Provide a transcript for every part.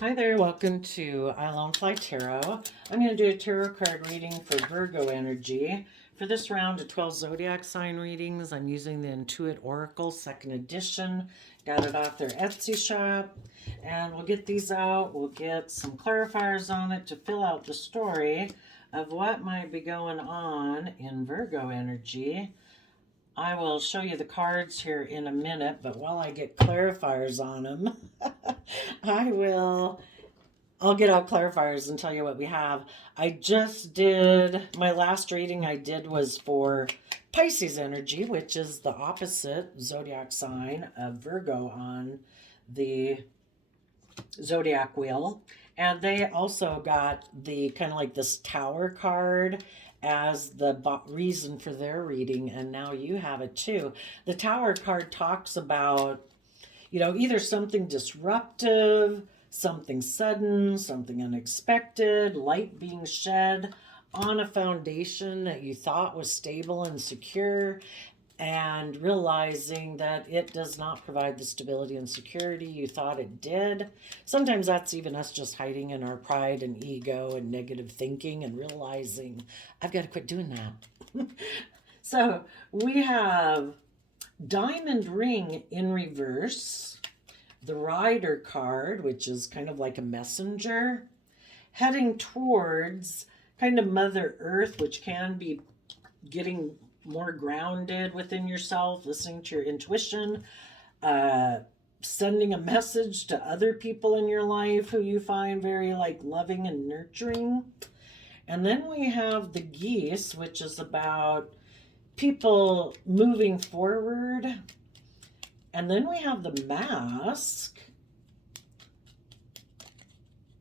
Hi there, welcome to Island Fly Tarot. I'm going to do a tarot card reading for Virgo energy. For this round of 12 zodiac sign readings, I'm using the Intuit Oracle 2nd edition. Got it off their Etsy shop. And we'll get these out. We'll get some clarifiers on it to fill out the story of what might be going on in Virgo energy. I will show you the cards here in a minute, but while I get clarifiers on them, I'll get out clarifiers and tell you what we have. I just did, my last reading I did was for Pisces energy, which is the opposite zodiac sign of Virgo on the zodiac wheel. And they also got the kind of like this tower card as the reason for their reading, and now you have it too. The tower card talks about, either something disruptive, something sudden, something unexpected, light being shed on a foundation that you thought was stable and secure, and realizing that it does not provide the stability and security you thought it did. Sometimes that's even us just hiding in our pride and ego and negative thinking and realizing, I've got to quit doing that. So we have Diamond Ring in reverse, the Rider card, which is kind of like a messenger, heading towards kind of Mother Earth, which can be getting more grounded within yourself, listening to your intuition, sending a message to other people in your life who you find very loving and nurturing. And then we have the Geese, which is about people moving forward. And then we have the Mask.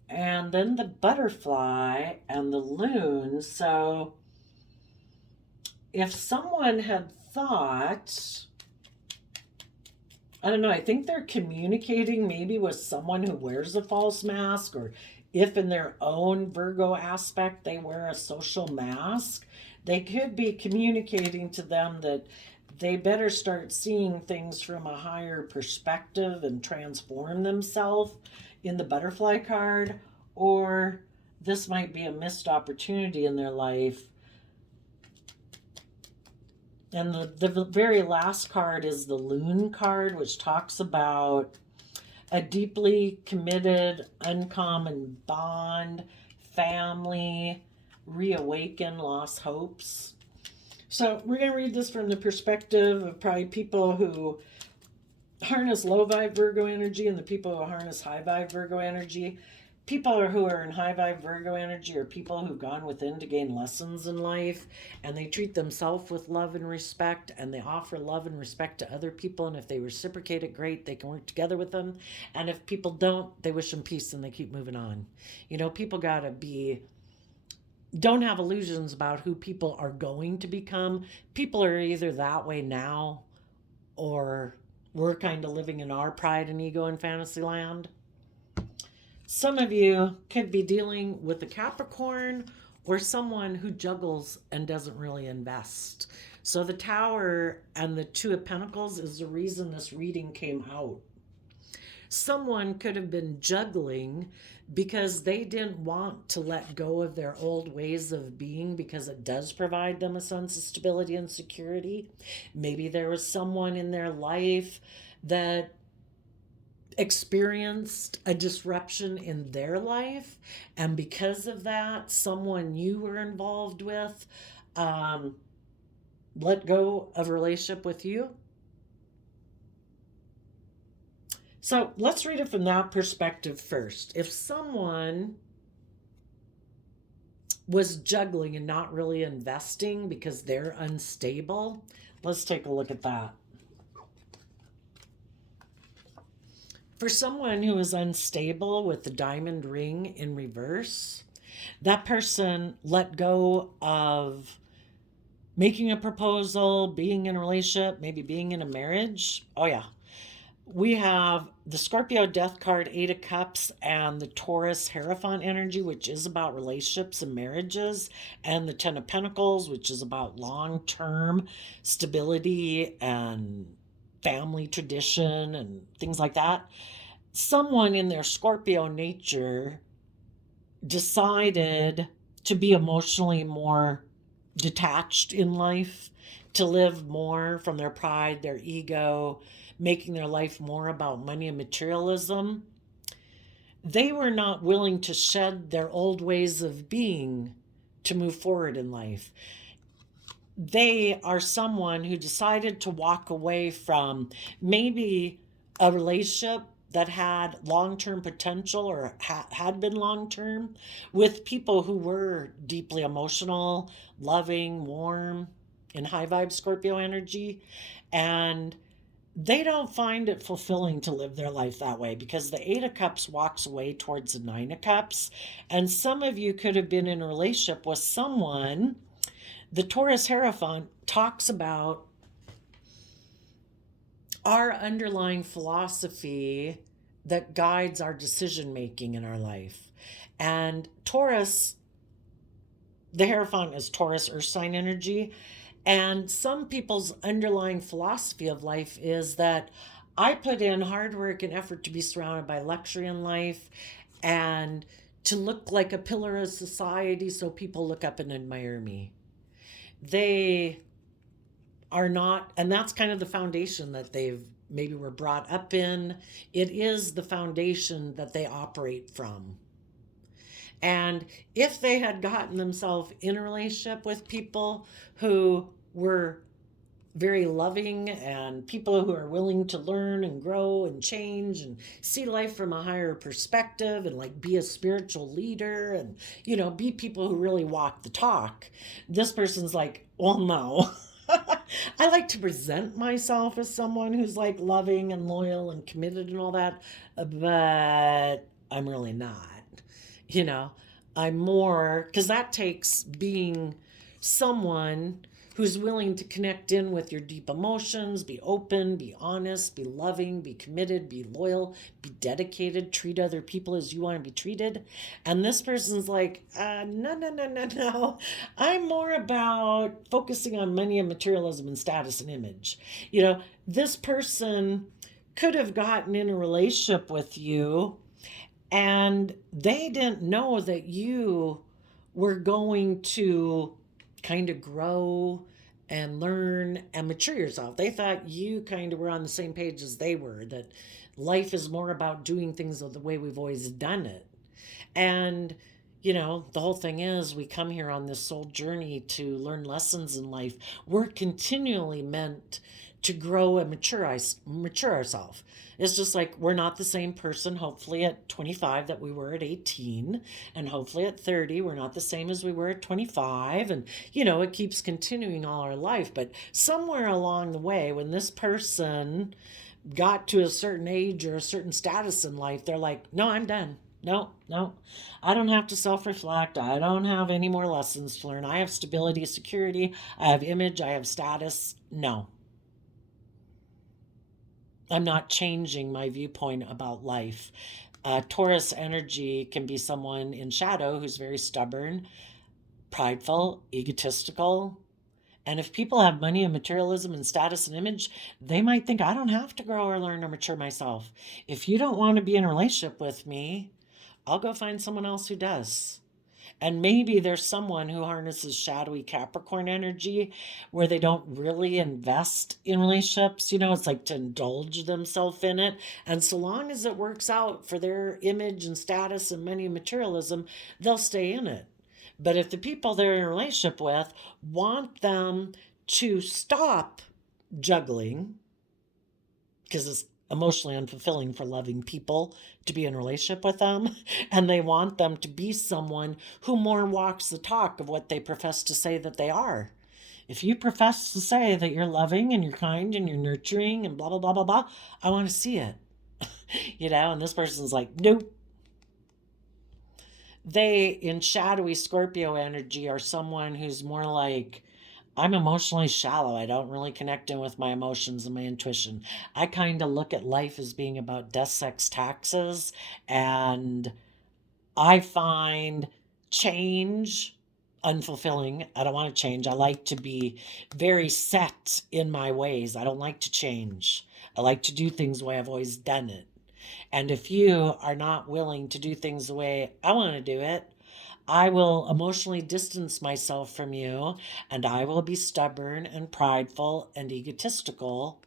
And then the Butterfly and the Loon. So if someone had thought, I don't know, I think they're communicating maybe with someone who wears a false mask, or if in their own Virgo aspect they wear a social mask, they could be communicating to them that they better start seeing things from a higher perspective and transform themselves in the Butterfly card, or this might be a missed opportunity in their life. And the very last card is the Loon card, which talks about a deeply committed, uncommon bond, family, reawaken lost hopes. So we're going to read this from the perspective of probably people who harness low vibe Virgo energy and the people who harness high vibe Virgo energy. People who are in high vibe Virgo energy are people who've gone within to gain lessons in life, and they treat themselves with love and respect, and they offer love and respect to other people, and if they reciprocate it, great, they can work together with them. And if people don't, they wish them peace and they keep moving on. People gotta don't have illusions about who people are going to become. People are either that way now, or we're kind of living in our pride and ego in fantasy land. Some of you could be dealing with a Capricorn or someone who juggles and doesn't really invest. So the Tower and the Two of Pentacles is the reason this reading came out. Someone could have been juggling because they didn't want to let go of their old ways of being, because it does provide them a sense of stability and security. Maybe there was someone in their life that experienced a disruption in their life, and because of that, someone you were involved with let go of a relationship with you. So let's read it from that perspective first. If someone was juggling and not really investing because they're unstable, let's take a look at that. For someone who is unstable with the Diamond Ring in reverse, that person let go of making a proposal, being in a relationship, maybe being in a marriage. Oh yeah. We have the Scorpio Death card, 8 of Cups, and the Taurus Hierophant energy, which is about relationships and marriages, and the 10 of Pentacles, which is about long-term stability and family tradition and things like that. someone in their Scorpio nature decided to be emotionally more detached in life, to live more from their pride, their ego, making their life more about money and materialism. They were not willing to shed their old ways of being to move forward in life. They are someone who decided to walk away from maybe a relationship that had long-term potential or had been long-term with people who were deeply emotional, loving, warm, in high vibe Scorpio energy. And they don't find it fulfilling to live their life that way because the Eight of Cups walks away towards the Nine of Cups. And some of you could have been in a relationship with someone. The Taurus Hierophant talks about our underlying philosophy that guides our decision making in our life. And Taurus, the Hierophant is Taurus earth sign energy. And some people's underlying philosophy of life is that I put in hard work and effort to be surrounded by luxury in life and to look like a pillar of society so people look up and admire me. They are not, and that's kind of the foundation that they've maybe were brought up in. It is the foundation that they operate from. And if they had gotten themselves in a relationship with people who were very loving and people who are willing to learn and grow and change and see life from a higher perspective and like be a spiritual leader and, you know, be people who really walk the talk, this person's like, well, no. I like to present myself as someone who's like loving and loyal and committed and all that, but I'm really not. You know, I'm more, because that takes being someone who's willing to connect in with your deep emotions, be open, be honest, be loving, be committed, be loyal, be dedicated, treat other people as you want to be treated. And this person's like, no, no, no, no, no. I'm more about focusing on money and materialism and status and image. You know, this person could have gotten in a relationship with you and they didn't know that you were going to kind of grow and learn and mature yourself. They thought you kind of were on the same page as they were, that life is more about doing things the way we've always done it. And, you know, the whole thing is we come here on this soul journey to learn lessons in life. We're continually meant to grow and mature ourselves. It's just like we're not the same person, hopefully, at 25 that we were at 18. And hopefully at 30, we're not the same as we were at 25. And, you know, it keeps continuing all our life. But somewhere along the way, when this person got to a certain age or a certain status in life, they're like, no, I'm done. No, no, I don't have to self reflect. I don't have any more lessons to learn. I have stability, security. I have image. I have status. No, I'm not changing my viewpoint about life. Taurus energy can be someone in shadow who's very stubborn, prideful, egotistical. And if people have money and materialism and status and image, they might think, I don't have to grow or learn or mature myself. If you don't want to be in a relationship with me, I'll go find someone else who does. And maybe there's someone who harnesses shadowy Capricorn energy where they don't really invest in relationships. You know, it's like to indulge themselves in it. And so long as it works out for their image and status and money and materialism, they'll stay in it. But if the people they're in a relationship with want them to stop juggling, because it's emotionally unfulfilling for loving people to be in a relationship with them, and they want them to be someone who more walks the talk of what they profess to say that they are. If you profess to say that you're loving and you're kind and you're nurturing and blah, blah, blah, blah, blah, I want to see it. You know, and this person's like, nope. They, in shadowy Scorpio energy, are someone who's more like, I'm emotionally shallow. I don't really connect in with my emotions and my intuition. I kind of look at life as being about death, sex, taxes, and I find change unfulfilling. I don't want to change. I like to be very set in my ways. I don't like to change. I like to do things the way I've always done it. And if you are not willing to do things the way I want to do it, I will emotionally distance myself from you, and I will be stubborn and prideful and egotistical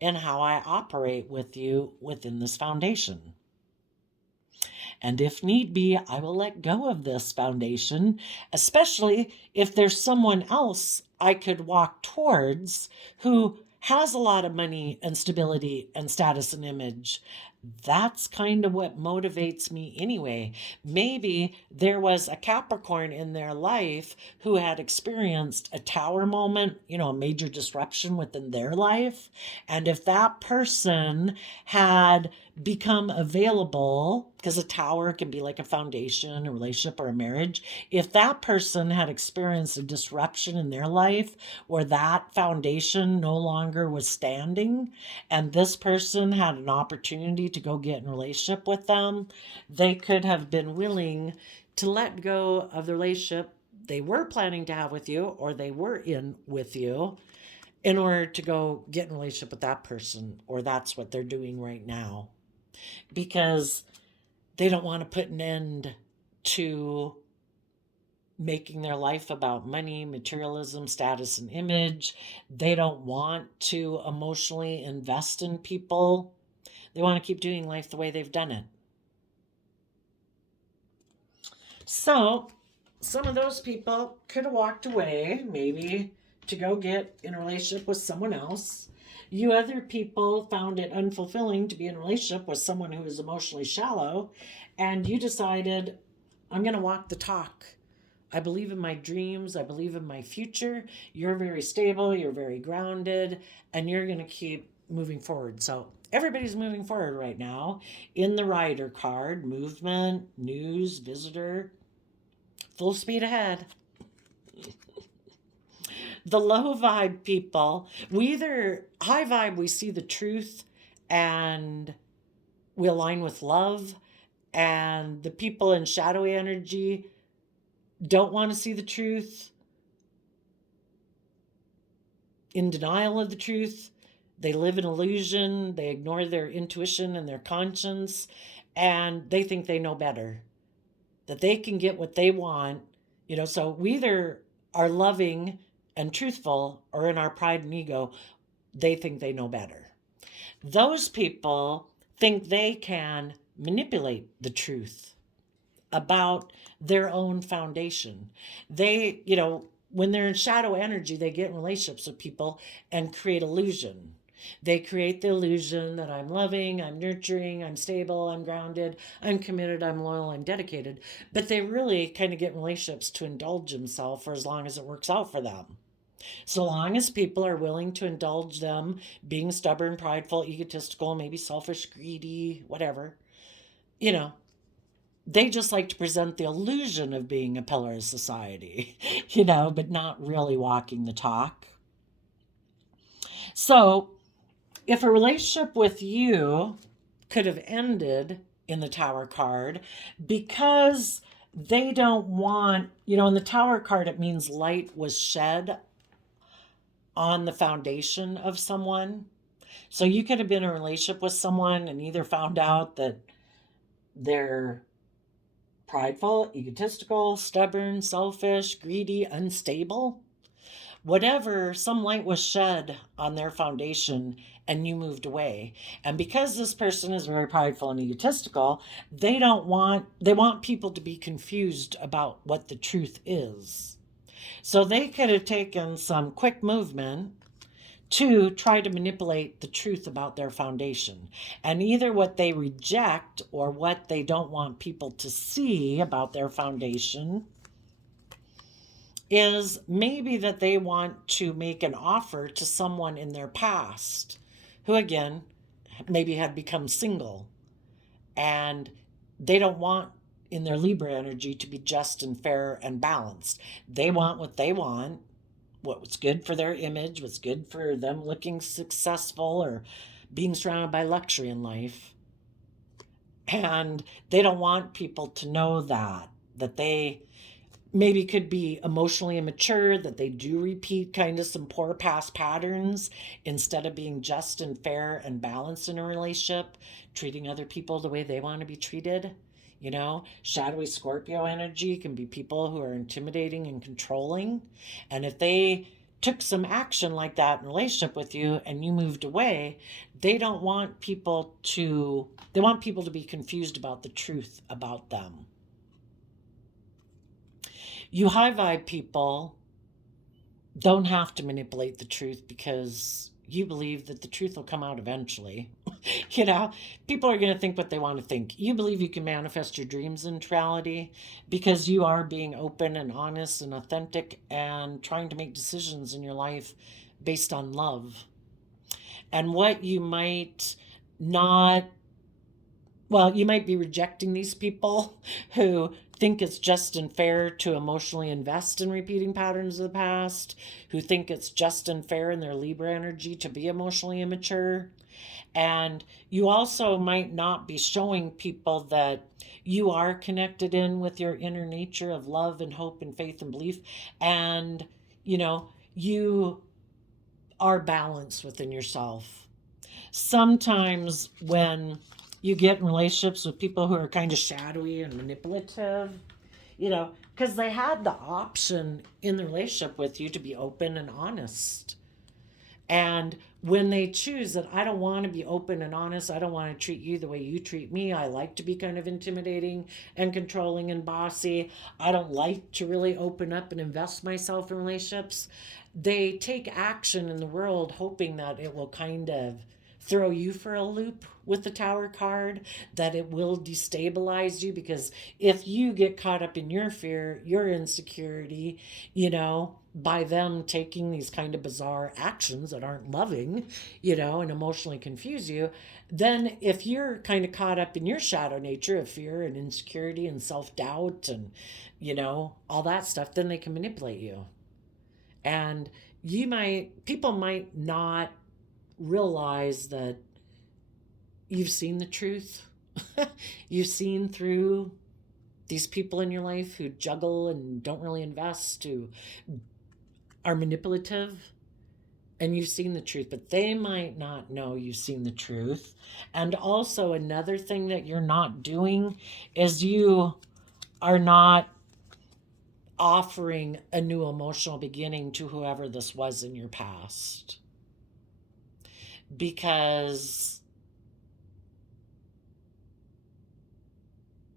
in how I operate with you within this foundation. And if need be, I will let go of this foundation, especially if there's someone else I could walk towards who has a lot of money and stability and status and image. That's kind of what motivates me anyway. Maybe there was a Capricorn in their life who had experienced a tower moment, a major disruption within their life. And if that person had become available, because a tower can be like a foundation, a relationship, or a marriage. If that person had experienced a disruption in their life where that foundation no longer was standing, and this person had an opportunity to go get in a relationship with them, they could have been willing to let go of the relationship they were planning to have with you or they were in with you in order to go get in a relationship with that person, or that's what they're doing right now. Because they don't want to put an end to making their life about money, materialism, status, and image. They don't want to emotionally invest in people. They want to keep doing life the way they've done it. So, some of those people could have walked away, maybe to go get in a relationship with someone else. You other people found it unfulfilling to be in a relationship with someone who is emotionally shallow, and you decided, I'm going to walk the talk. I believe in my dreams. I believe in my future. You're very stable. You're very grounded, and you're going to keep moving forward. So everybody's moving forward right now. In the Rider card, movement, news, visitor, full speed ahead. The low vibe people, we either high vibe, we see the truth and we align with love, and the people in shadowy energy don't want to see the truth, in denial of the truth. They live in illusion, they ignore their intuition and their conscience, and they think they know better, that they can get what they want. So we either are loving and truthful, or in our pride and ego, they think they know better. Those people think they can manipulate the truth about their own foundation. They, when they're in shadow energy, they get in relationships with people and create illusion. They create the illusion that I'm loving, I'm nurturing, I'm stable, I'm grounded, I'm committed, I'm loyal, I'm dedicated. But they really kind of get in relationships to indulge themselves for as long as it works out for them. So long as people are willing to indulge them being stubborn, prideful, egotistical, maybe selfish, greedy, whatever, they just like to present the illusion of being a pillar of society, but not really walking the talk. So if a relationship with you could have ended in the Tower card because they don't want, in the Tower card, it means light was shed on the foundation of someone. So you could have been in a relationship with someone and either found out that they're prideful, egotistical, stubborn, selfish, greedy, unstable. Whatever, some light was shed on their foundation and you moved away. And because this person is very prideful and egotistical, they want people to be confused about what the truth is. So they could have taken some quick movement to try to manipulate the truth about their foundation. And either what they reject or what they don't want people to see about their foundation is maybe that they want to make an offer to someone in their past who, again, maybe had become single, and they don't want in their Libra energy to be just and fair and balanced. They want what they want, what's good for their image, what's good for them looking successful or being surrounded by luxury in life. And they don't want people to know that they maybe could be emotionally immature, that they do repeat kind of some poor past patterns instead of being just and fair and balanced in a relationship, treating other people the way they want to be treated. You know, shadowy Scorpio energy can be people who are intimidating and controlling. And if they took some action like that in a relationship with you and you moved away, they don't want people to, they want people to be confused about the truth about them. You high vibe people don't have to manipulate the truth because you believe that the truth will come out eventually. You know, people are going to think what they want to think. You believe you can manifest your dreams into reality because you are being open and honest and authentic and trying to make decisions in your life based on love. And what you might not, well, you might be rejecting these people who think it's just and fair to emotionally invest in repeating patterns of the past, who think it's just and fair in their Libra energy to be emotionally immature. And you also might not be showing people that you are connected in with your inner nature of love and hope and faith and belief. And, you know, you are balanced within yourself. Sometimes when you get in relationships with people who are kind of shadowy and manipulative, you know, because they had the option in the relationship with you to be open and honest. And when they choose that, I don't want to be open and honest, I don't want to treat you the way you treat me, I like to be kind of intimidating and controlling and bossy, I don't like to really open up and invest myself in relationships, they take action in the world hoping that it will kind of throw you for a loop with the Tower card, that it will destabilize you, because if you get caught up in your fear, your insecurity, you know, by them taking these kind of bizarre actions that aren't loving, you know, and emotionally confuse you, then if you're kind of caught up in your shadow nature of fear and insecurity and self-doubt and, you know, all that stuff, then they can manipulate you. And people might not realize that you've seen the truth. You've seen through these people in your life who juggle and don't really invest, who are manipulative, and you've seen the truth, but they might not know you've seen the truth. And also, another thing that you're not doing is you are not offering a new emotional beginning to whoever this was in your past. Because,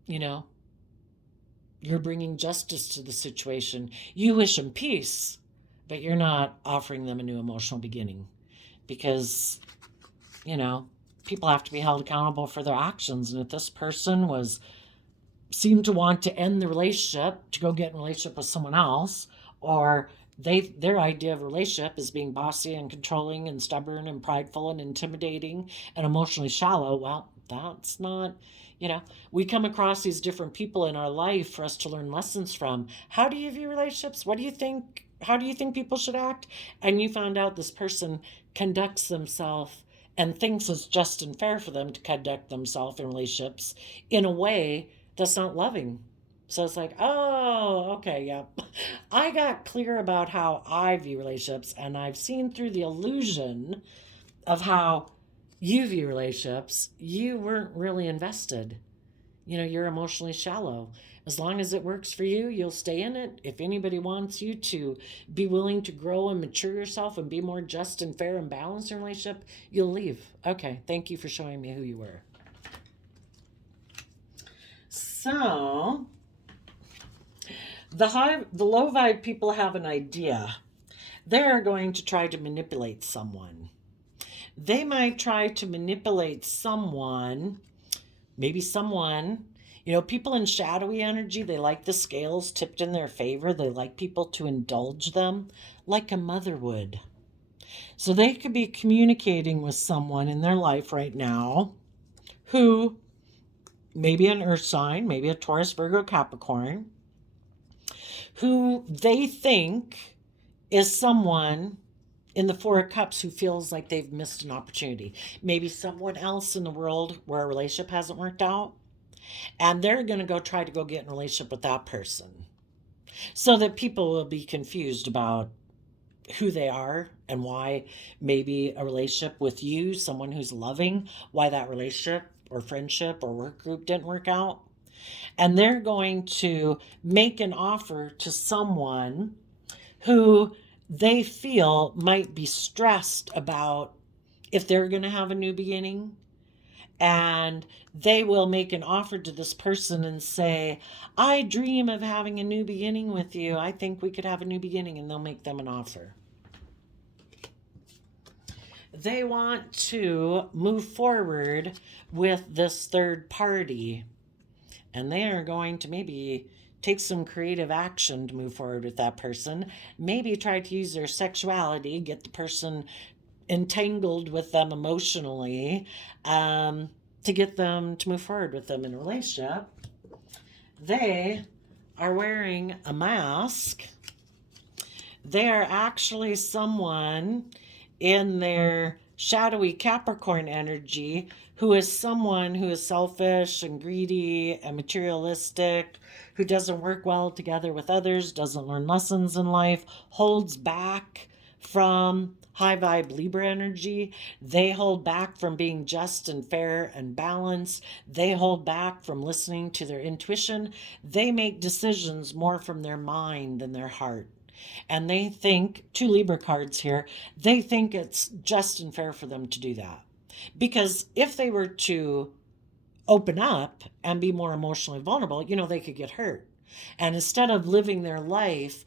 you know, you're bringing justice to the situation. You wish them peace, but you're not offering them a new emotional beginning. Because, you know, people have to be held accountable for their actions. And if this person seemed to want to end the relationship to go get in a relationship with someone else, or their idea of a relationship is being bossy and controlling and stubborn and prideful and intimidating and emotionally shallow, well, that's not, you know, we come across these different people in our life for us to learn lessons from. How do you view relationships? What do you think? How do you think people should act? And you found out this person conducts themselves and thinks it's just and fair for them to conduct themselves in relationships in a way that's not loving. So it's like, oh, okay, yeah. I got clear about how I view relationships, and I've seen through the illusion of how you view relationships. You weren't really invested. You know, you're emotionally shallow. As long as it works for you, you'll stay in it. If anybody wants you to be willing to grow and mature yourself and be more just and fair and balanced in a relationship, you'll leave. Okay, thank you for showing me who you were. So, the low vibe people have an idea. They're going to try to manipulate someone. They might try to manipulate someone, maybe someone, you know, people in shadowy energy, they like the scales tipped in their favor. They like people to indulge them like a mother would. So they could be communicating with someone in their life right now who maybe an earth sign, maybe a Taurus, Virgo, Capricorn, who they think is someone in the Four of Cups who feels like they've missed an opportunity. Maybe someone else in the world where a relationship hasn't worked out, and they're going to go try to go get in a relationship with that person. so that people will be confused about who they are and why maybe a relationship with you, someone who's loving, why that relationship or friendship or work group didn't work out. And they're going to make an offer to someone who they feel might be stressed about if they're going to have a new beginning. And they will make an offer to this person and say, I dream of having a new beginning with you. I think we could have a new beginning. And they'll make them an offer. They want to move forward with this third party. And they are going to maybe take some creative action to move forward with that person. Maybe try to use their sexuality, get the person entangled with them emotionally, to get them to move forward with them in a relationship. They are wearing a mask. They are actually someone in their shadowy Capricorn energy who is someone who is selfish and greedy and materialistic, who doesn't work well together with others, doesn't learn lessons in life, holds back from high vibe Libra energy. They hold back from being just and fair and balanced. They hold back from listening to their intuition. They make decisions more from their mind than their heart. And they think, two Libra cards here, they think it's just and fair for them to do that. Because if they were to open up and be more emotionally vulnerable, they could get hurt. And instead of living their life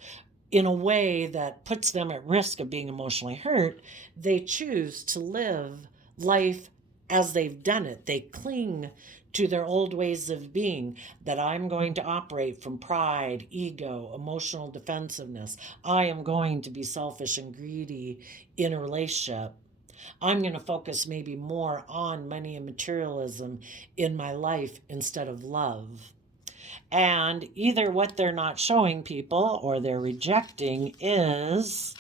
in a way that puts them at risk of being emotionally hurt, they choose to live life as they've done it. They cling to their old ways of being, that I'm going to operate from pride, ego, emotional defensiveness. I am going to be selfish and greedy in a relationship. I'm going to focus maybe more on money and materialism in my life instead of love. And either what they're not showing people or they're rejecting is,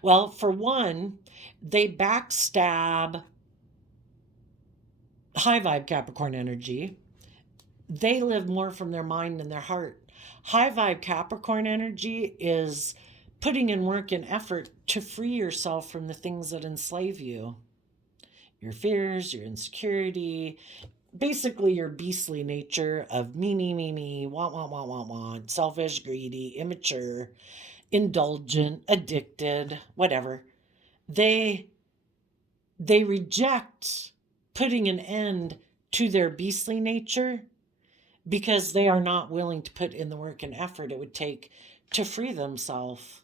well, for one, they backstab high vibe Capricorn energy. They live more from their mind than their heart. High vibe Capricorn energy is putting in work and effort to free yourself from the things that enslave you. Your fears, your insecurity, basically your beastly nature of me, want, selfish, greedy, immature, indulgent, addicted, whatever. They reject putting an end to their beastly nature because they are not willing to put in the work and effort it would take to free themselves,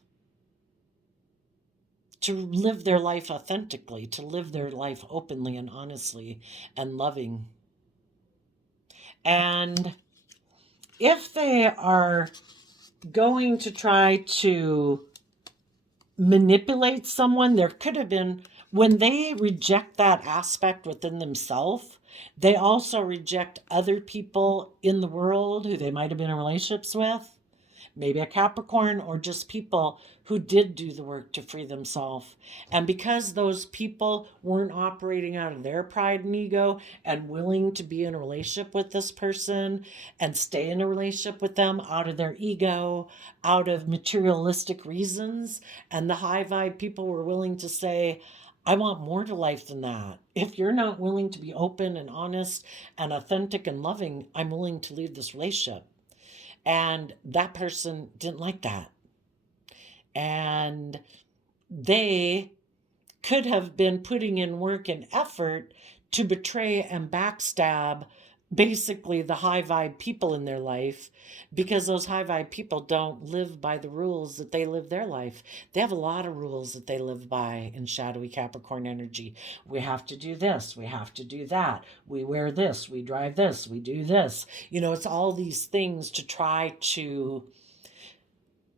to live their life authentically, to live their life openly and honestly and loving. And if they are going to try to manipulate someone, there could have been, when they reject that aspect within themselves, they also reject other people in the world who they might have been in relationships with, maybe a Capricorn, or just people who did do the work to free themselves. And because those people weren't operating out of their pride and ego and willing to be in a relationship with this person and stay in a relationship with them out of their ego, out of materialistic reasons, and the high vibe people were willing to say, I want more to life than that. If you're not willing to be open and honest and authentic and loving, I'm willing to leave this relationship. And that person didn't like that. And they could have been putting in work and effort to betray and backstab basically the high vibe people in their life, because those high vibe people don't live by the rules that they live their life. They have a lot of rules that they live by in shadowy Capricorn energy. We have to do this, we have to do that, we wear this, we drive this, we do this. It's all these things to try to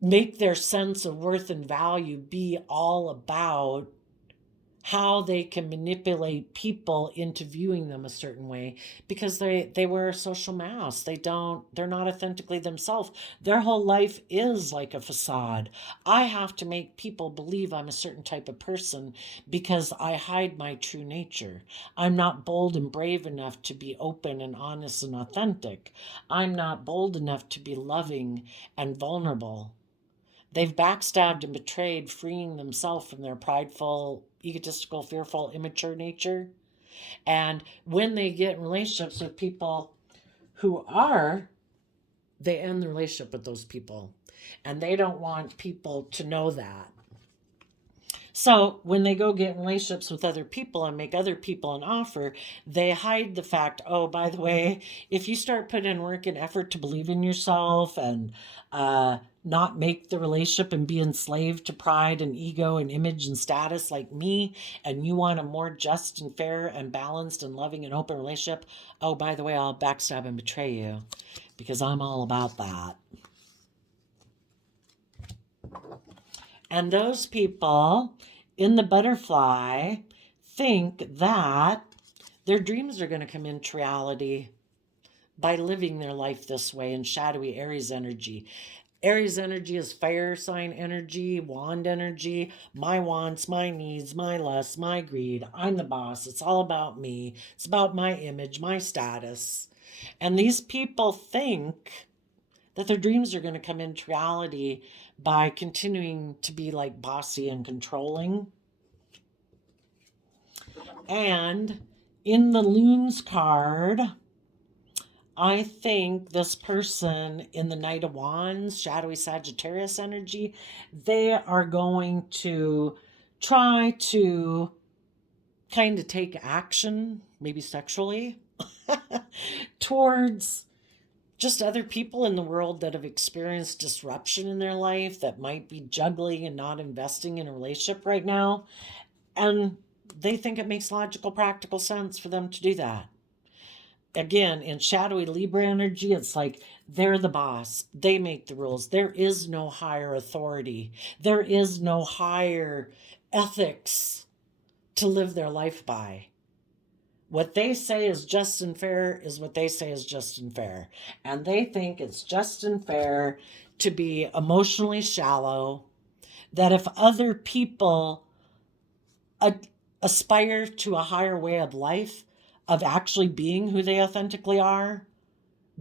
make their sense of worth and value be all about how they can manipulate people into viewing them a certain way because they wear a social mask. They're not authentically themselves. Their whole life is like a facade. I have to make people believe I'm a certain type of person because I hide my true nature. I'm not bold and brave enough to be open and honest and authentic. I'm not bold enough to be loving and vulnerable. They've backstabbed and betrayed, freeing themselves from their prideful, egotistical, fearful, immature nature. And when they get in relationships with people who are, they end the relationship with those people. And they don't want people to know that. So when they go get in relationships with other people and make other people an offer, they hide the fact, oh, by the way, if you start putting in work and effort to believe in yourself and not make the relationship and be enslaved to pride and ego and image and status like me, and you want a more just and fair and balanced and loving and open relationship, oh, by the way, I'll backstab and betray you because I'm all about that. And those people in the butterfly think that their dreams are going to come into reality by living their life this way in shadowy Aries energy. Aries energy is fire sign energy, wand energy, my wants, my needs, my lusts, my greed. I'm the boss. It's all about me. It's about my image, my status. And these people think that their dreams are going to come into reality by continuing to be like bossy and controlling. And in the Loons card, I think this person in the Knight of Wands, shadowy Sagittarius energy, they are going to try to kind of take action, maybe sexually, towards just other people in the world that have experienced disruption in their life, that might be juggling and not investing in a relationship right now. And they think it makes logical, practical sense for them to do that. Again, in shadowy Libra energy, it's like they're the boss. They make the rules. There is no higher authority. There is no higher ethics to live their life by. What they say is just and fair is what they say is just and fair. And they think it's just and fair to be emotionally shallow, that if other people aspire to a higher way of life, of actually being who they authentically are,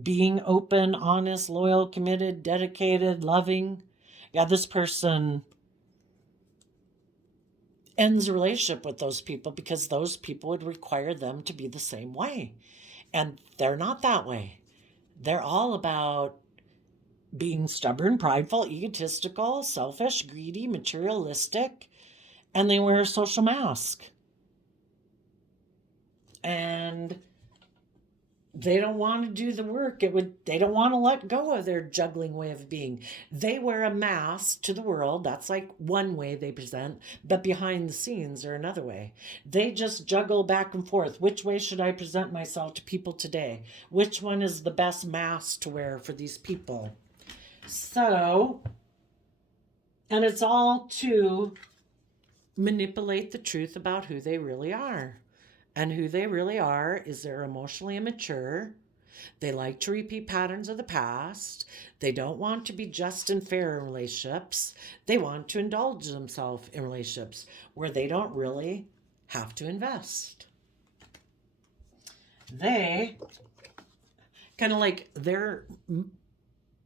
being open, honest, loyal, committed, dedicated, loving, yeah, this person ends a relationship with those people because those people would require them to be the same way. And they're not that way. They're all about being stubborn, prideful, egotistical, selfish, greedy, materialistic, and they wear a social mask. And they don't want to do the work. They don't want to let go of their juggling way of being. They wear a mask to the world. That's like one way they present, but behind the scenes are another way. They just juggle back and forth. Which way should I present myself to people today? Which one is the best mask to wear for these people? So, and it's all to manipulate the truth about who they really are. And who they really are is they're emotionally immature. They like to repeat patterns of the past. They don't want to be just and fair in relationships. They want to indulge themselves in relationships where they don't really have to invest. They kind of like their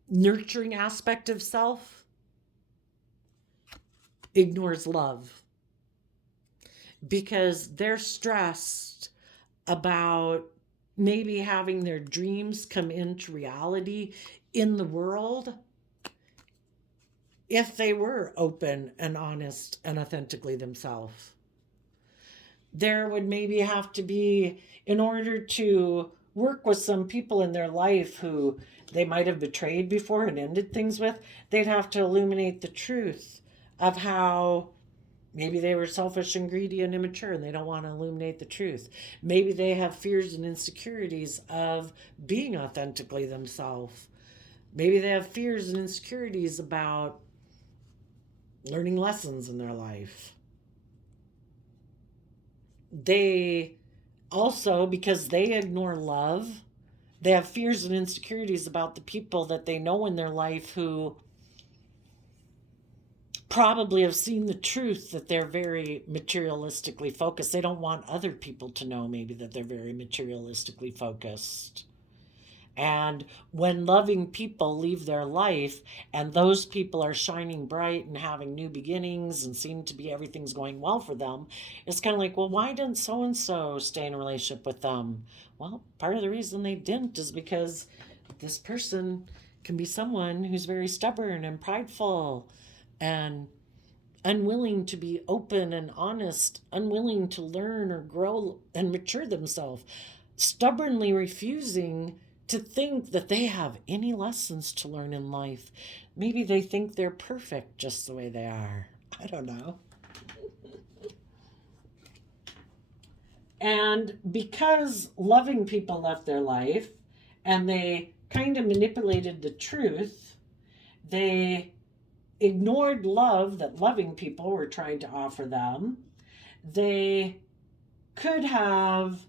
nurturing aspect of self ignores love, because they're stressed about maybe having their dreams come into reality in the world if they were open and honest and authentically themselves. There would maybe have to be, in order to work with some people in their life who they might have betrayed before and ended things with, they'd have to illuminate the truth of how maybe they were selfish and greedy and immature and they don't want to illuminate the truth. Maybe they have fears and insecurities of being authentically themselves. Maybe they have fears and insecurities about learning lessons in their life. They also, because they ignore love, they have fears and insecurities about the people that they know in their life who probably have seen the truth that they're very materialistically focused. They don't want other people to know maybe that they're very materialistically focused. And when loving people leave their life and those people are shining bright and having new beginnings and seem to be everything's going well for them, it's kind of like, well, why didn't so and so stay in a relationship with them? Well, part of the reason they didn't is because this person can be someone who's very stubborn and prideful and unwilling to be open and honest, unwilling to learn or grow and mature themselves, stubbornly refusing to think that they have any lessons to learn in life. Maybe they think they're perfect just the way they are. I don't know. And because loving people left their life and they kind of manipulated the truth, they ignored love that loving people were trying to offer them. They could have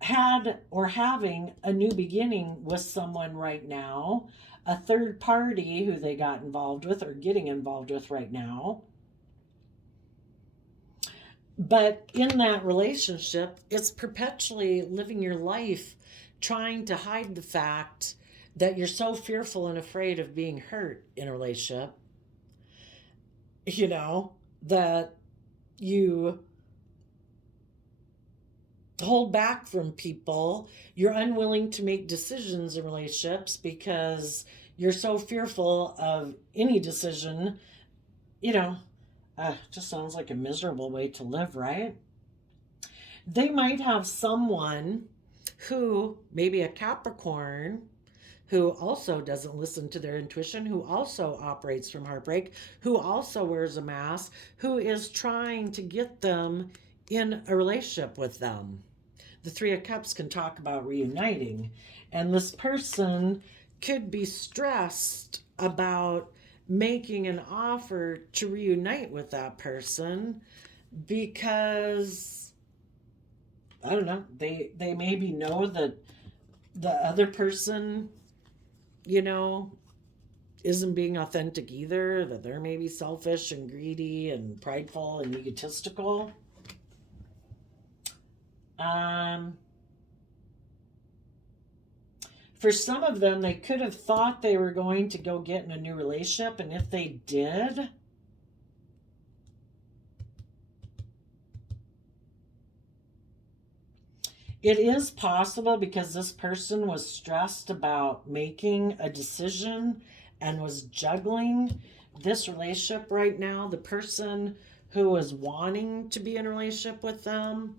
had or having a new beginning with someone right now, a third party who they got involved with or getting involved with right now. But in that relationship, it's perpetually living your life trying to hide the fact that you're so fearful and afraid of being hurt in a relationship, that you hold back from people. You're unwilling to make decisions in relationships because you're so fearful of any decision. Just sounds like a miserable way to live, right? They might have someone who, maybe a Capricorn, who also doesn't listen to their intuition, who also operates from heartbreak, who also wears a mask, who is trying to get them in a relationship with them. The Three of Cups can talk about reuniting, and this person could be stressed about making an offer to reunite with that person because, I don't know, they maybe know that the other person, isn't being authentic either, that they're maybe selfish and greedy and prideful and egotistical. For some of them, they could have thought they were going to go get in a new relationship, and if they did, it is possible because this person was stressed about making a decision and was juggling this relationship right now. The person who was wanting to be in a relationship with them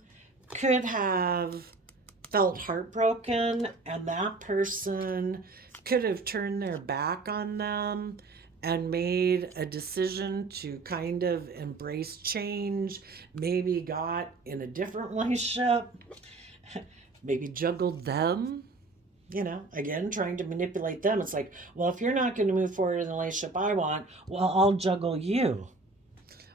could have felt heartbroken, and that person could have turned their back on them and made a decision to kind of embrace change, maybe got in a different relationship, maybe juggled them, again, trying to manipulate them. It's like, well, if you're not going to move forward in the relationship I want, well, I'll juggle you.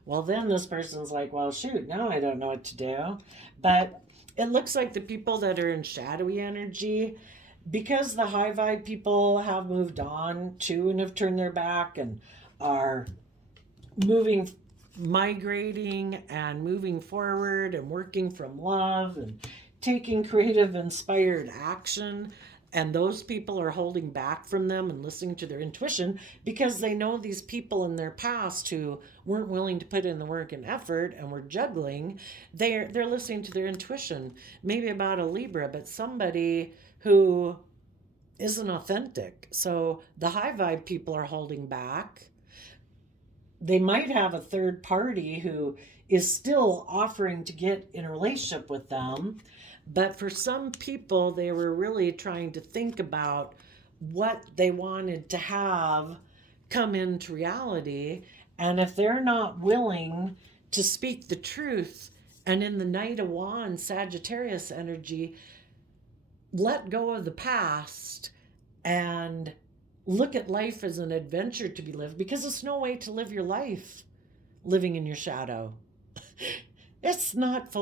Well, then this person's like, well, shoot, now I don't know what to do. But it looks like the people that are in shadowy energy, because the high vibe people have moved on too and have turned their back and are migrating and moving forward and working from love and taking creative, inspired action. And those people are holding back from them and listening to their intuition because they know these people in their past who weren't willing to put in the work and effort and were juggling. They're listening to their intuition, maybe about a Libra, but somebody who isn't authentic. So the high vibe people are holding back. They might have a third party who is still offering to get in a relationship with them. But for some people, they were really trying to think about what they wanted to have come into reality. And if they're not willing to speak the truth, and in the Knight of Wands, Sagittarius energy, let go of the past and look at life as an adventure to be lived, because it's no way to live your life living in your shadow. It's not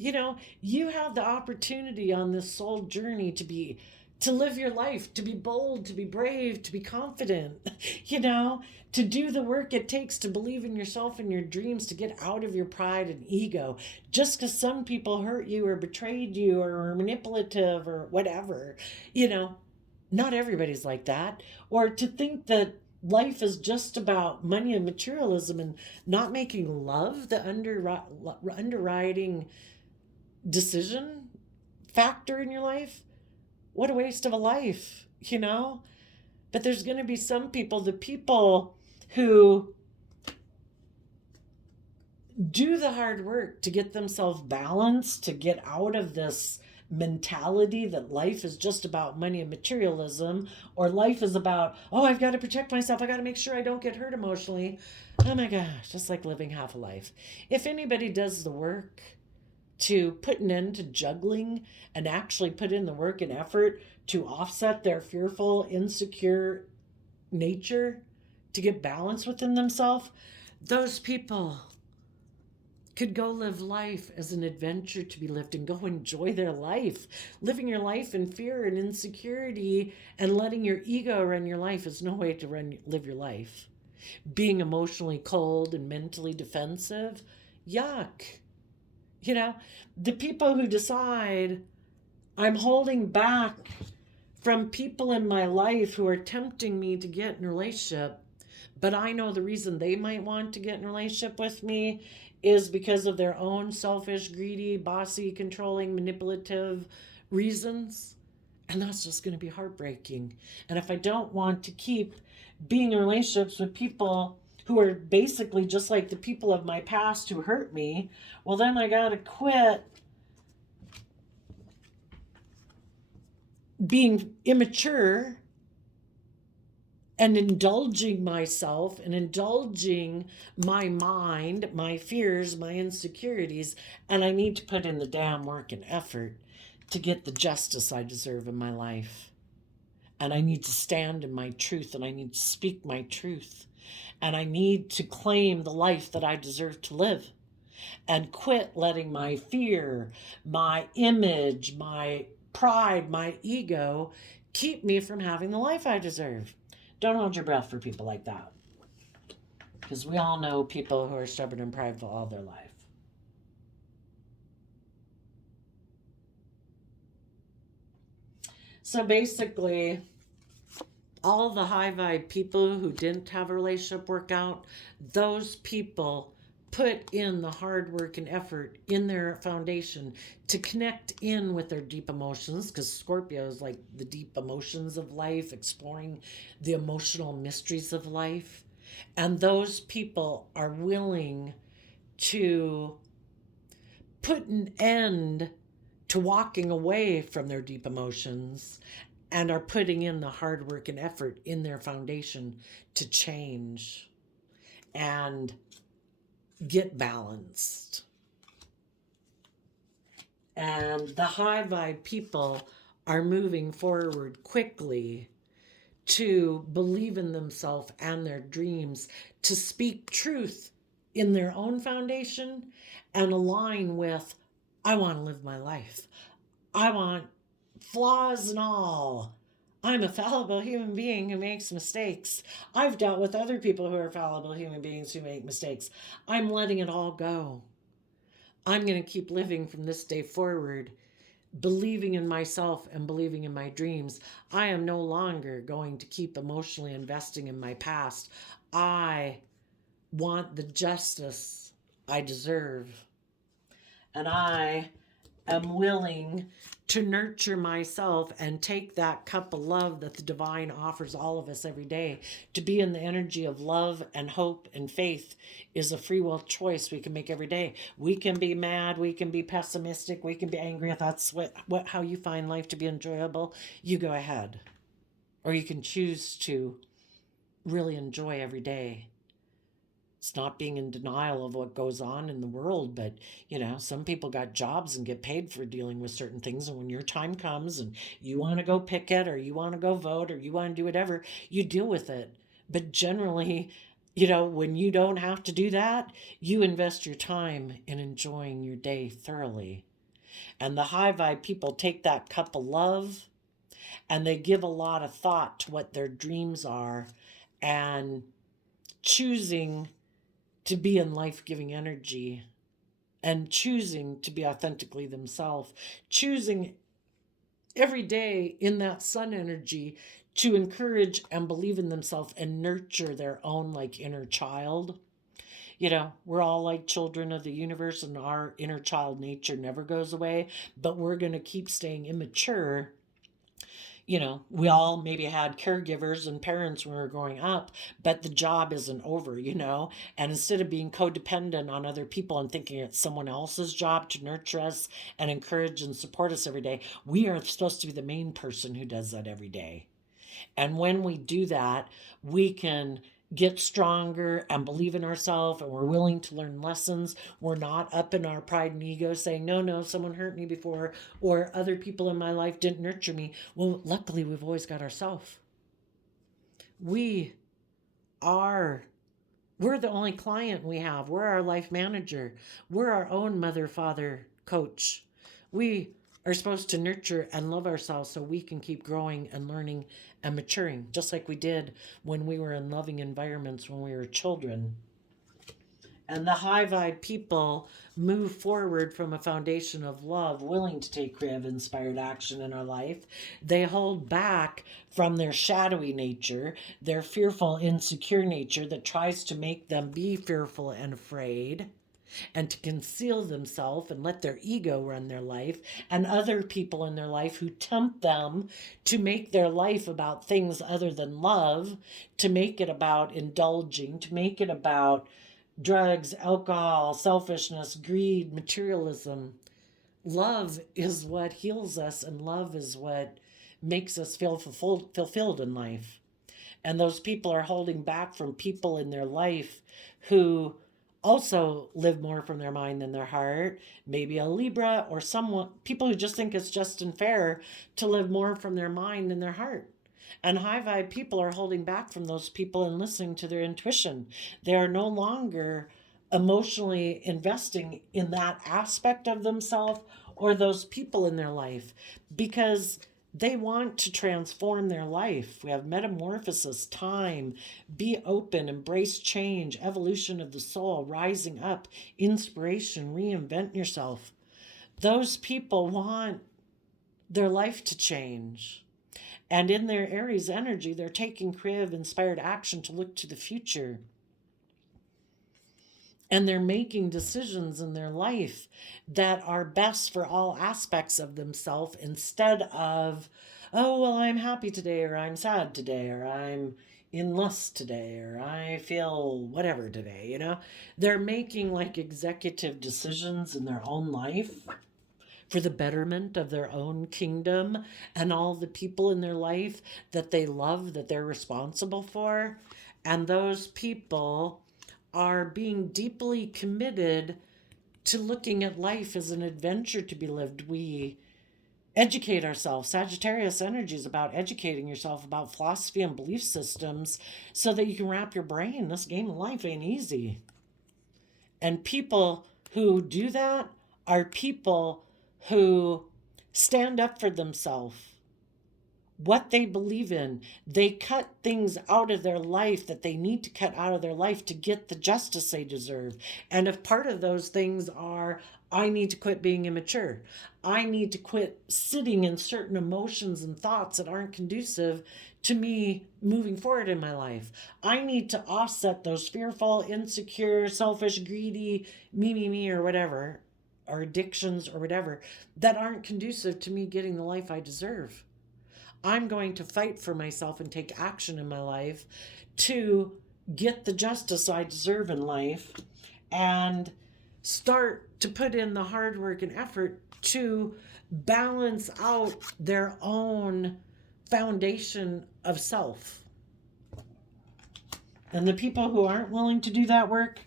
You have the opportunity on this soul journey to live your life, to be bold, to be brave, to be confident, you know, to do the work it takes to believe in yourself and your dreams, to get out of your pride and ego. Just because some people hurt you or betrayed you or were manipulative or whatever, you know, not everybody's like that. Or to think that life is just about money and materialism and not making love the underwriting decision factor in your life. What a waste of a life, But there's going to be some people, the people who do the hard work to get themselves balanced, to get out of this mentality that life is just about money and materialism, or life is about, oh, I've got to protect myself. I got to make sure I don't get hurt emotionally. Oh my gosh, just like living half a life. If anybody does the work to put an end to juggling and actually put in the work and effort to offset their fearful, insecure nature, to get balance within themselves, those people could go live life as an adventure to be lived and go enjoy their life. Living your life in fear and insecurity and letting your ego run your life is no way to live your life. Being emotionally cold and mentally defensive, yuck. The people who decide I'm holding back from people in my life who are tempting me to get in a relationship, but I know the reason they might want to get in a relationship with me is because of their own selfish, greedy, bossy, controlling, manipulative reasons. And that's just going to be heartbreaking. And if I don't want to keep being in relationships with people who are basically just like the people of my past who hurt me, well, then I got to quit being immature and indulging myself and indulging my mind, my fears, my insecurities, and I need to put in the damn work and effort to get the justice I deserve in my life. And I need to stand in my truth, and I need to speak my truth, and I need to claim the life that I deserve to live, and quit letting my fear, my image, my pride, my ego keep me from having the life I deserve. Don't hold your breath for people like that, because we all know people who are stubborn and prideful all their life. So basically, all the high vibe people who didn't have a relationship work out, those people put in the hard work and effort in their foundation to connect in with their deep emotions, because Scorpio is like the deep emotions of life, exploring the emotional mysteries of life. And those people are willing to put an end to walking away from their deep emotions and are putting in the hard work and effort in their foundation to change and get balanced. And the high vibe people are moving forward quickly to believe in themselves and their dreams, to speak truth in their own foundation and align with, I want to live my life. I want flaws and all. I'm a fallible human being who makes mistakes. I've dealt with other people who are fallible human beings who make mistakes. I'm letting it all go. I'm going to keep living from this day forward, believing in myself and believing in my dreams. I am no longer going to keep emotionally investing in my past. I want the justice I deserve. And I am willing to nurture myself and take that cup of love that the divine offers all of us every day. To be in the energy of love and hope and faith is a free will choice we can make every day. We can be mad, we can be pessimistic, we can be angry. If that's how you find life to be enjoyable, you go ahead. Or you can choose to really enjoy every day. It's not being in denial of what goes on in the world, but some people got jobs and get paid for dealing with certain things, and when your time comes and you want to go picket or you want to go vote or you want to do whatever, you deal with it. But generally, when you don't have to do that, you invest your time in enjoying your day thoroughly. And the high vibe people take that cup of love and they give a lot of thought to what their dreams are and choosing to be in life-giving energy and choosing to be authentically themselves, choosing every day in that sun energy to encourage and believe in themselves and nurture their own like inner child. We're all like children of the universe, and our inner child nature never goes away, but we're going to keep staying immature. We all maybe had caregivers and parents when we were growing up, but the job isn't over. And instead of being codependent on other people and thinking it's someone else's job to nurture us and encourage and support us every day, we are supposed to be the main person who does that every day. And when we do that, we can get stronger and believe in ourselves, and we're willing to learn lessons. We're not up in our pride and ego saying, no, someone hurt me before, or other people in my life didn't nurture me. Well, luckily, we've always got ourselves. We're the only client we have. We're our life manager. We're our own mother, father, coach. We are supposed to nurture and love ourselves so we can keep growing and learning and maturing, just like we did when we were in loving environments when we were children. And the high vibe people move forward from a foundation of love, willing to take creative, inspired action in our life. They hold back from their shadowy nature, their fearful, insecure nature that tries to make them be fearful and afraid, and to conceal themselves and let their ego run their life, and other people in their life who tempt them to make their life about things other than love, to make it about indulging, to make it about drugs, alcohol, selfishness, greed, materialism. Love is what heals us, and love is what makes us feel fulfilled in life. And those people are holding back from people in their life who also live more from their mind than their heart. Maybe a Libra or people who just think it's just and fair to live more from their mind than their heart. And high vibe people are holding back from those people and listening to their intuition. They are no longer emotionally investing in that aspect of themselves or those people in their life because they want to transform their life. We have metamorphosis, time, be open, embrace change, evolution of the soul, rising up, inspiration, reinvent yourself. Those people want their life to change. And in their Aries energy, they're taking creative, inspired action to look to the future. And they're making decisions in their life that are best for all aspects of themselves instead of, oh, well, I'm happy today, or I'm sad today, or I'm in lust today, or I feel whatever today, They're making like executive decisions in their own life for the betterment of their own kingdom and all the people in their life that they love, that they're responsible for. And those people are being deeply committed to looking at life as an adventure to be lived. We educate ourselves. Sagittarius energy is about educating yourself about philosophy and belief systems so that you can wrap your brain. This game of life ain't easy. And people who do that are people who stand up for themselves, what they believe in. They cut things out of their life that they need to cut out of their life to get the justice they deserve. And if part of those things are, I need to quit being immature, I need to quit sitting in certain emotions and thoughts that aren't conducive to me moving forward in my life. I need to offset those fearful, insecure, selfish, greedy, me, or whatever, or addictions or whatever, that aren't conducive to me getting the life I deserve. I'm going to fight for myself and take action in my life to get the justice I deserve in life and start to put in the hard work and effort to balance out their own foundation of self. And the people who aren't willing to do that work,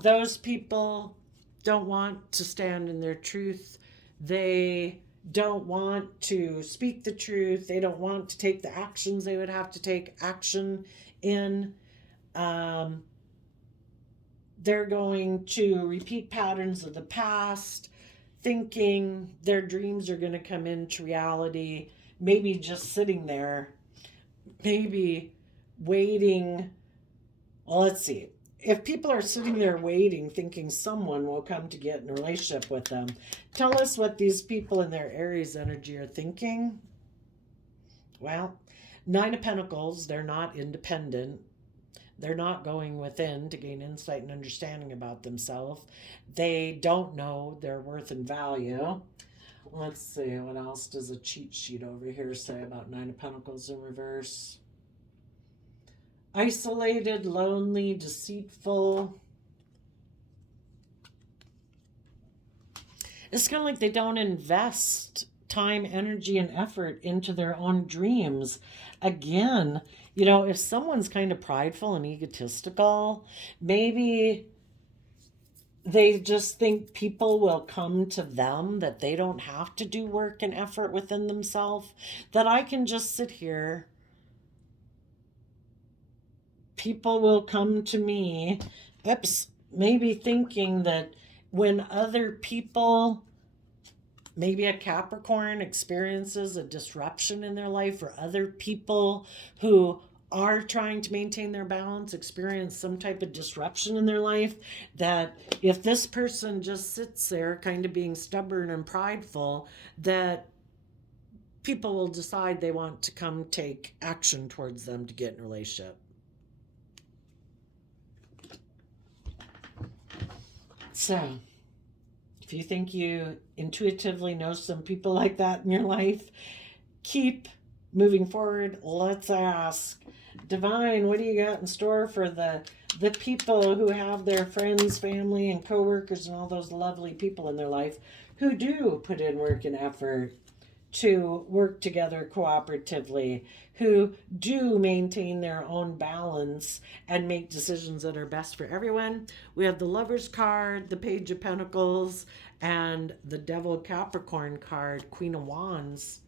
those people don't want to stand in their truth. They don't want to speak the truth. They don't want to take the actions they would have to take action in. They're going to repeat patterns of the past. thinking their dreams are going to come into reality, maybe just sitting there, maybe waiting. Well, let's see. If people are sitting there waiting, thinking someone will come to get in a relationship with them, tell us what these people in their Aries energy are thinking. Well, Nine of Pentacles, they're not independent. They're not going within to gain insight and understanding about themselves. They don't know their worth and value. Let's see, what else does a cheat sheet over here say about Nine of Pentacles in reverse? Isolated, lonely, deceitful. It's kind of like they don't invest time, energy, and effort into their own dreams. Again, if someone's kind of prideful and egotistical, maybe they just think people will come to them, that they don't have to do work and effort within themselves, that I can just sit here. People will come to me. Maybe thinking that when other people, maybe a Capricorn, experiences a disruption in their life, or other people who are trying to maintain their balance experience some type of disruption in their life, that if this person just sits there kind of being stubborn and prideful, that people will decide they want to come take action towards them to get in a relationship. So, if you think you intuitively know some people like that in your life, keep moving forward. Let's ask, Divine, what do you got in store for the people who have their friends, family, and coworkers and all those lovely people in their life who do put in work and effort to work together cooperatively, who do maintain their own balance and make decisions that are best for everyone? We have the Lover's card, the Page of Pentacles, and the Devil Capricorn card, Queen of Wands.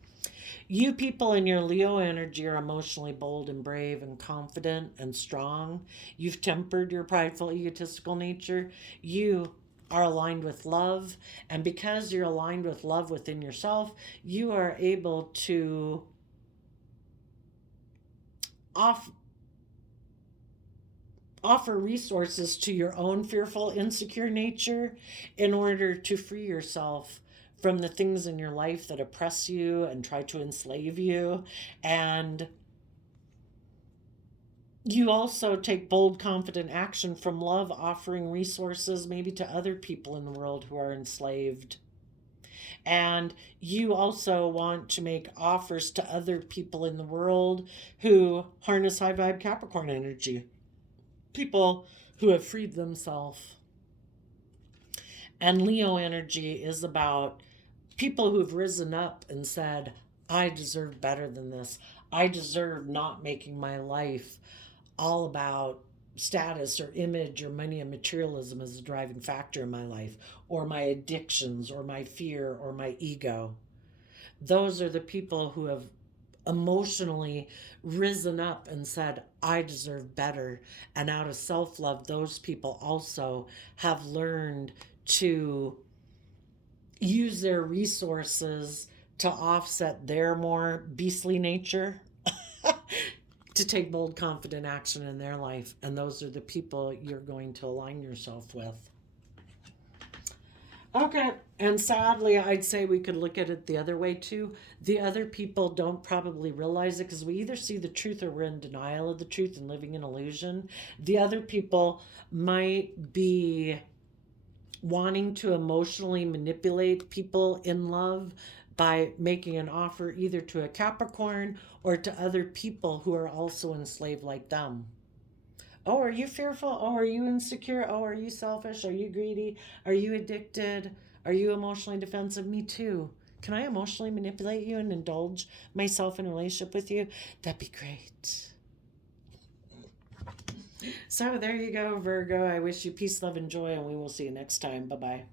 You people in your Leo energy are emotionally bold and brave and confident and strong. You've tempered your prideful, egotistical nature. You are aligned with love, and because you're aligned with love within yourself, you are able to offer resources to your own fearful, insecure nature in order to free yourself from the things in your life that oppress you and try to enslave you. And you also take bold, confident action from love, offering resources maybe to other people in the world who are enslaved. And you also want to make offers to other people in the world who harness high vibe Capricorn energy. People who have freed themselves. And Leo energy is about people who've risen up and said, I deserve better than this. I deserve not making my life all about status or image or money and materialism as a driving factor in my life, or my addictions, or my fear, or my ego. Those are the people who have emotionally risen up and said, I deserve better. And out of self-love, those people also have learned to use their resources to offset their more beastly nature, to take bold, confident action in their life. And those are the people you're going to align yourself with. Okay, and sadly, I'd say we could look at it the other way too. The other people don't probably realize it, because we either see the truth or we're in denial of the truth and living in illusion. The other people might be wanting to emotionally manipulate people in love by making an offer either to a Capricorn or to other people who are also enslaved like them. Oh, are you fearful? Oh, are you insecure? Oh, are you selfish? Are you greedy? Are you addicted? Are you emotionally defensive? Me too. Can I emotionally manipulate you and indulge myself in a relationship with you? That'd be great. So there you go, Virgo. I wish you peace, love, and joy, and we will see you next time. Bye-bye.